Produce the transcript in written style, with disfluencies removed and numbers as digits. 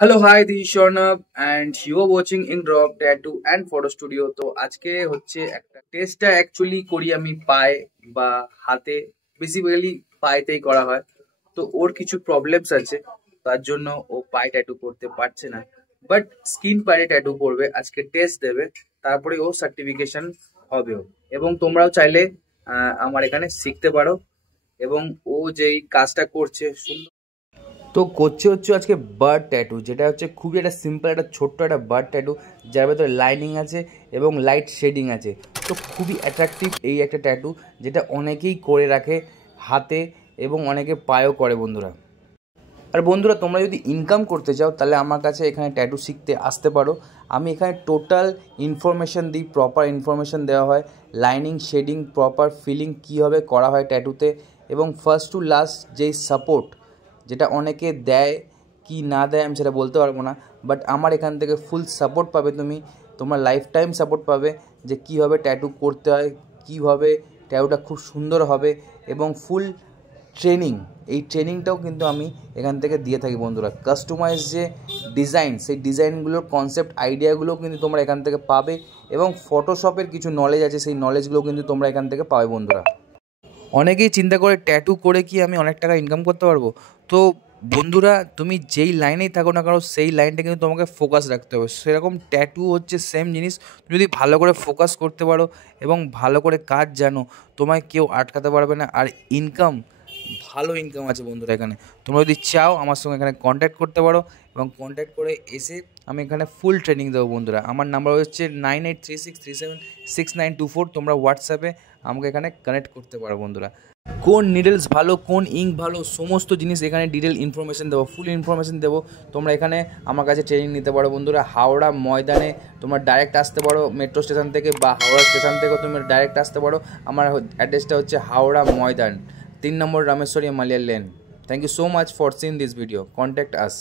Hello hi this শর্ণব and you are watching in drop tattoo and photo studio. তো আজকে হচ্ছে একটা টেস্টটা অ্যাকচুয়ালি করি আমি পায়ে বা হাতে, বেসিক্যালি পায়েতেই করা হয়। তো ওর কিছু প্রবলেমস আছে, তার জন্য ও পায়ে ট্যাটু করতে পারছে না, বাট স্কিন পায়ে ট্যাটু করবে। আজকে টেস্ট দেবে, তারপরে ও সার্টিফিকেশন হবেও। এবং তোমরাও চাইলে আমার এখানে শিখতে পারো। এবং ও যেই কাজটা করছে সুন্দর। তো করছে হচ্ছে আজকে বার্ড ট্যাটু, যেটা হচ্ছে খুবই একটা সিম্পল একটা ছোট্ট একটা বার্ড ট্যাটু, যার ভেতরে লাইনিং আছে এবং লাইট শেডিং আছে। তো খুবই অ্যাট্রাকটিভ এই একটা ট্যাটু, যেটা অনেকেই করে রাখে হাতে এবং অনেকে পায়েও করে বন্ধুরা। আর বন্ধুরা, তোমরা যদি ইনকাম করতে চাও তাহলে আমার কাছে এখানে ট্যাটু শিখতে আসতে পারো। আমি এখানে টোটাল ইনফরমেশান দিই, প্রপার ইনফরমেশান দেওয়া হয়, লাইনিং শেডিং প্রপার ফিলিং কীভাবে করা হয় ট্যাটুতে, এবং ফার্স্ট টু লাস্ট যেই সাপোর্ট, যেটা অনেকে দেয় কি না দেয় আমি সেটা বলতে পারবো না, বাট আমার এখান থেকে ফুল সাপোর্ট পাবে তুমি। তোমার লাইফ টাইম সাপোর্ট পাবে যে কীভাবে ট্যাটু করতে হয়, কীভাবে ট্যাটুটা খুব সুন্দর হবে, এবং ফুল ট্রেনিং। এই ট্রেনিংটাও কিন্তু আমি এখান থেকে দিয়ে থাকি বন্ধুরা। কাস্টমাইজ যে ডিজাইন, সেই ডিজাইনগুলোর কনসেপ্ট আইডিয়াগুলোও কিন্তু তোমরা এখান থেকে পাবে, এবং ফটোশপের কিছু নলেজ আছে, সেই নলেজগুলোও কিন্তু তোমরা এখান থেকে পাবে বন্ধুরা। অনেকেই চিন্তা করে ট্যাটু করে কি আমি অনেক টাকা ইনকাম করতে পারবো। তো বন্ধুরা, তুমি যেই লাইনেই থাকো না কারো, সেই লাইনটা কিন্তু তোমাকে ফোকাস রাখতে হবে। সেরকম ট্যাটু হচ্ছে সেম জিনিস। তুমি যদি ভালো করে ফোকাস করতে পারো এবং ভালো করে কাজ জানো, তোমায় কেউ আটকাতে পারবে না। আর ইনকাম, ভালো ইনকাম আছে বন্ধুরা এখানে। তোমরা যদি চাও আমার সঙ্গে এখানে কন্ট্যাক্ট করতে পারো, এবং কন্ট্যাক্ট করে এসে আমি এখানে ফুল ট্রেনিং দেবো বন্ধুরা। আমার নাম্বার হচ্ছে 9836376924। তোমরা হোয়াটসঅ্যাপে আমাকে এখানে কানেক্ট করতে পারো বন্ধুরা। কোন নিডলস ভালো, কোন ইঙ্ক ভালো, সমস্ত জিনিস এখানে ডিটেল ইনফরমেশান দেবো, ফুল ইনফরমেশান দেবো। তোমরা এখানে আমার কাছে ট্রেনিং নিতে পারো বন্ধুরা। হাওড়া ময়দানে তোমরা ডাইরেক্ট আসতে পারো মেট্রো স্টেশন থেকে, বা হাওড়া স্টেশন থেকেও তুমি ডাইরেক্ট আসতে পারো। আমার অ্যাড্রেসটা হচ্ছে Howrah Maidan, 3 number Rameshwari Maliyar lane. Thank you so much for seen this video. Contact us.